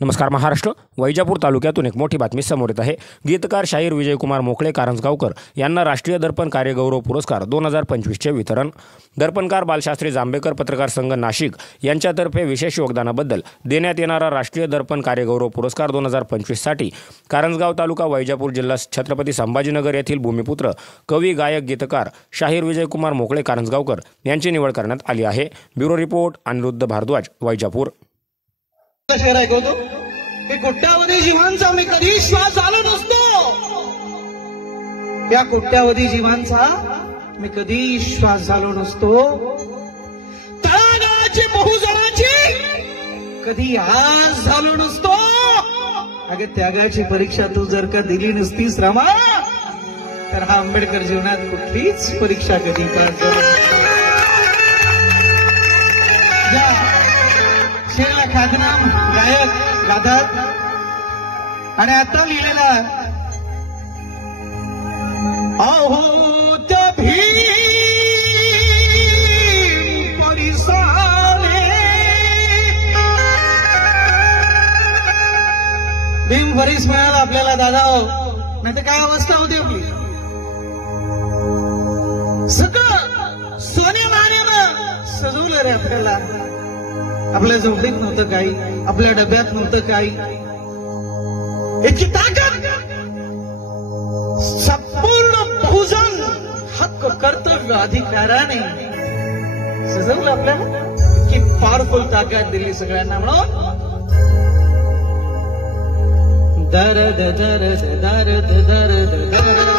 नमस्कार महाराष्ट्र. वैजापूर तालुक्यातून एक मोठी बातमी समोर येत आहे. गीतकार शाहीर विजयकुमार मोकळे कारंजगावकर यांना राष्ट्रीय दर्पण कार्यगौरव पुरस्कार 2025चे वितरण. दर्पणकार बालशास्त्री जांभेकर पत्रकार संघ नाशिक यांच्यातर्फे विशेष योगदानाबद्दल देण्यात येणारा राष्ट्रीय दर्पण कार्यगौरव पुरस्कार 2025साठी कारंजगाव तालुका वैजापूर जिल्हा छत्रपती संभाजीनगर येथील भूमिपुत्र कवी गायक गीतकार शाहीर विजयकुमार मोकळे कारंजगावकर यांची निवड करण्यात आली आहे. Bureau report Anirudh Bhardwaj, Vaijapur. शहर ऐकवतो की कोट्यावधी जीवांचा मी कधी श्वास झालो नसतो. या कोट्यावधी जीवांचा मी कधी श्वास झालो नसतो. तळागाळाची बहुजनाची कधी आज झालो नसतो. अगे त्यागाची परीक्षा तू जर का दिली नसतीस रामा, तर हा आंबेडकर जीवनात कुठलीच परीक्षा कधी पास झाली. शेरला ख्यातनाम गायक गातात आणि आता लिहिलेला आहोत भी परिसाने. भीम बरीच मिळाला आपल्याला दादा, नाही तर काय अवस्था होती आपली. सगळं सोने मानेनं सजवलं रे आपल्याला. आपल्या झोपडीत नव्हतं काही, आपल्या डब्यात नव्हतं काही. याची ताकद संपूर्ण बहुजन हक्क कर्तव्य अधिकाराने सजवलं आपल्याला. की पॉवरफुल ताकद दिली सगळ्यांना. म्हणून दर्द दर्द दर्द दर्द दर्द